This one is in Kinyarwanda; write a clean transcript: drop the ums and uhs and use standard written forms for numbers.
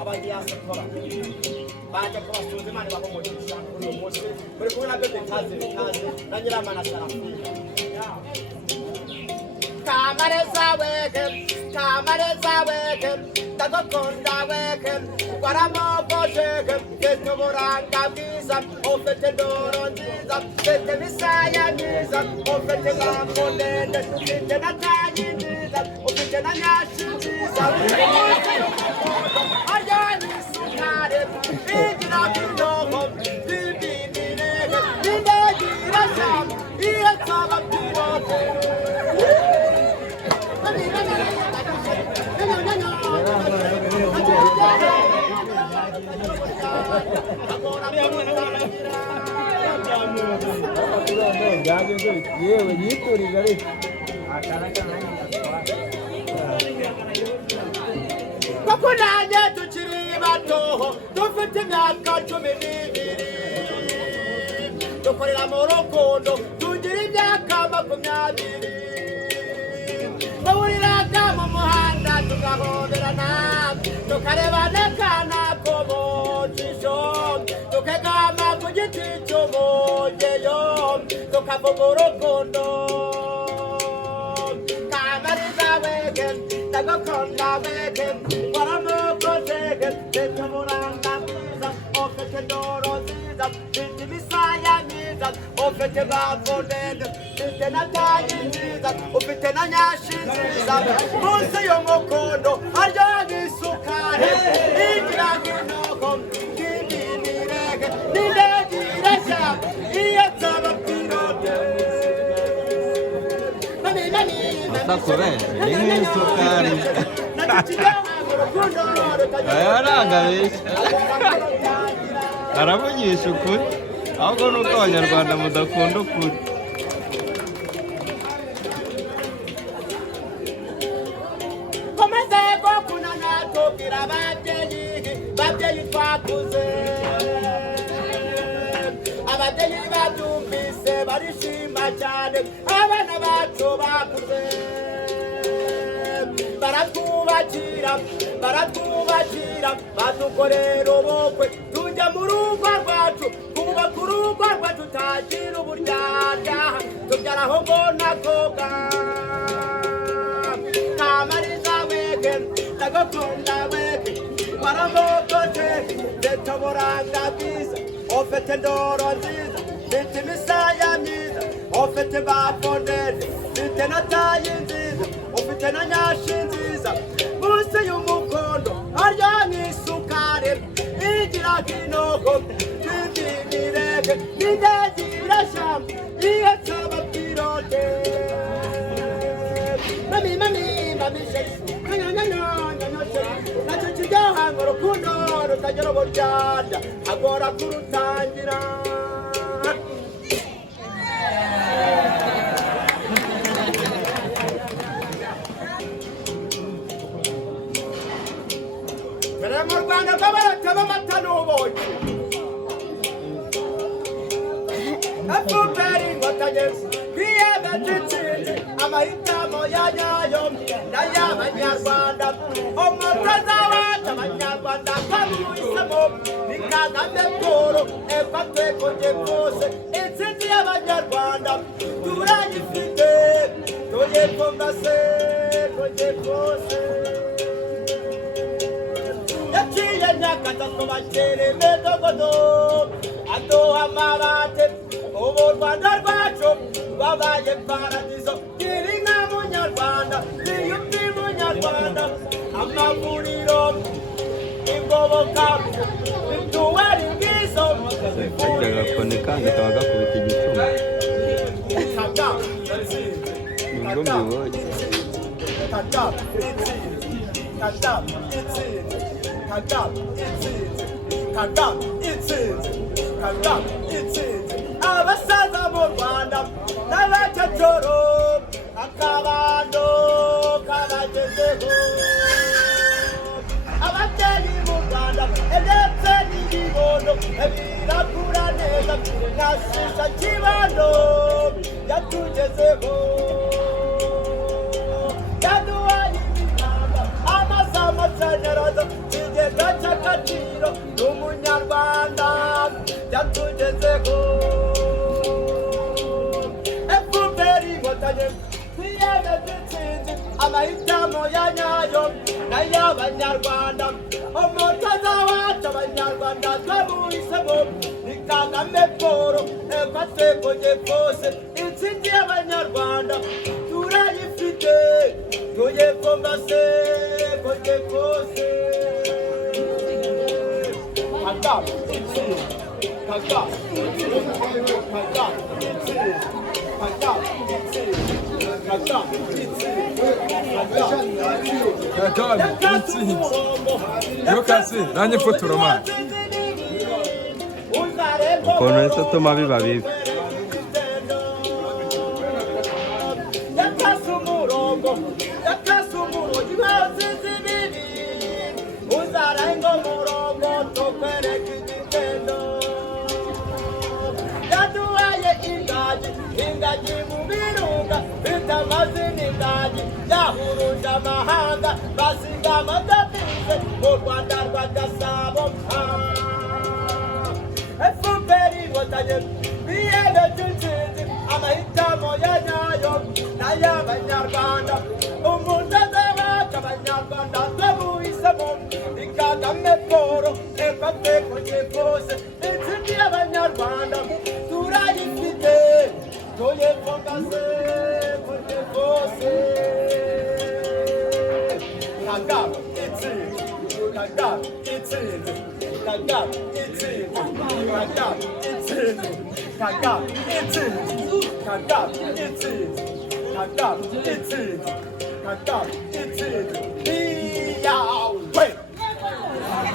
abadiaspora baje kubasuza Imana bakomotisha uyu munsi kuri kumwe na bebe kaze na nyiramana Sarafina kamareza weke ndagokonda weke kwaramogojeke ketuburanga bwiza ufite ndoro nziza ufite misaya myiza ufite ngambo ndende ufite na tayi nziza ufite na nyashi nziza ayani sukare igira kidogo bibinirege nindagira shamu iyo taba pirote Bakunanye tukiri bato dufite imyaka 12 dukorera mu rukundo tugira imyaka 20 bahuriraga mu muhanda tugahoberana tukarebana kana kobojisho tukegama ku giti cy'umugeyo tukavuga urukundo kamariza wege ndagokonda wege waramukozege tetuburanga bwiza ufite ndoro nziza ufite imisaya myiza ufite bambo ndende ufite na tayi nziza ufite na nyashi nziza munsi y'umukondo aryoga isukari igira nk'inoko nk'ibinirege n'indegire shyamba iyo nsaba pirote aravugisha ukuri ahubwo nuko abanyarwanda mudakunda ukuri komeze ko kunana tubwira babyeyi twakuze ababyeyi babyumvise barishima cyane abana bacu bakuze baratwubakira badukorera ubukwe tujya mu rugo rwacu kubaka urugo rwacu utagira uburyarya tubyaraho ngo nakoga kamariza wege ndagokunda wege waramokoje tetuburanga bwiza ufite ndoro nziza ufite imisaya myiza ufite bafo ndende ufite na tayi nziza ufite na nyashi nziza munsi y'umukondo harya nk'isukari igira nk'inoko bibinirege n'indagira shyamba iyo nsaba pirote mami sheri nacyo kiryoha ngo urukundo rutagira uburyarya agora kurutangira mu Rwanda rw'abarataba amata n'ubuki efuperi inkotanyi twiyemeje intsinzi amahitamo ya nyayo n'ay'abanyarwanda umutoza wacu abanyarwanda twamuhisemo ni Kagame Paul efatwekoje kose intsinzi y'abanyarwanda turayifite tuyipfumbase koje kose yaciye nyakatatu bakere medogodo aduha amabate ubu Rwanda rwacu babaye paradizo iri nka munyarwanda iyo uri munyarwanda amavuriro ingoboka bituwari bwizo ajya agakoni kandi kaba gakubita igicuma nubwo mbibonye abasaza mu Rwanda n'abacacoro akabando kabagezeho ababyeyi mu Rwanda ndetse n'ibibondo birakura neza nka shisha kibondo yatugezeho yaduhaye imihanda agaciro n'umunyarwanda yatugezeho FPR inkotanyi twiyemeje intsinzi amahitamo ya nyayo n'ay'abanyarwanda umutoza wacu abanyarwanda twamuhisemo ni Kagame Paul Ekwatekoye Kose intsinzi y'abanyarwanda turayifite Koye Kongase Koye Kose Kagame intsinzi Kagame intsinzi Kagame intsinzi Kagame intsinzi Kagame intsinzi yokase nanjye fotora mani ukuntu ese utuma biba bibi ingagi mu birunga bitamazina ingagi yahuruje amahanga basiga amadovize mu Rwanda rwa Gasabo FPR inkotanyi biyemeje intsinzi amahitamo ya nyayo n'ay'abanyarwanda umutoza wacu abanyarwanda twamuhisemo ni Kagame Paul Ekwatekoye Kose intsinzi y'abanyarwanda turayifite Koye Kongase Koye Kose Kagame intsinzi Kagame intsinzi Kagame intsinzi Kagame intsinzi Kagame intsinzi Kagame intsinzi Kagame intsinzi Kagame